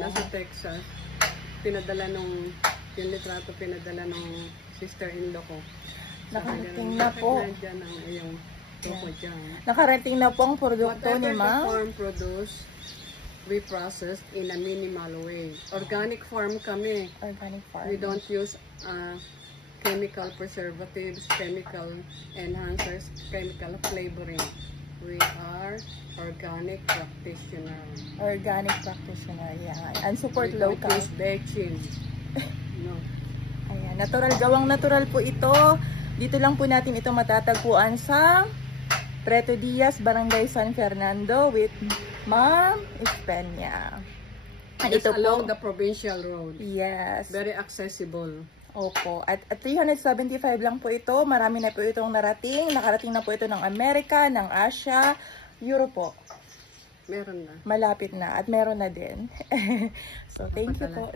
Nasa Texas. Pinadala yung litrato pinadala nung sister-in-law ko. Nakarating na po. Nandiyan ang iyong toko dyan. Nakarating na po ang produkto ni Whatever the Ma'am. farm produce, we process in a minimal way. Organic farm kami. Organic farm. We don't use chemical preservatives, chemical enhancers, chemical flavoring. We are organic practitioner. Organic practitioner, yan. And support We don't local. use bechin. No. Ayan, gawang natural po ito. Dito lang po natin ito matatagpuan sa Preto Diaz, Barangay San Fernando with Ma'am Espenya. And Just ito along po, the provincial road. yes. Very accessible. Opo. At 375 lang po ito. Marami na po itong narating. Nakarating na po ito ng Amerika, ng Asia, Europe po. Meron na. Malapit na. At meron na din. So, thank you po.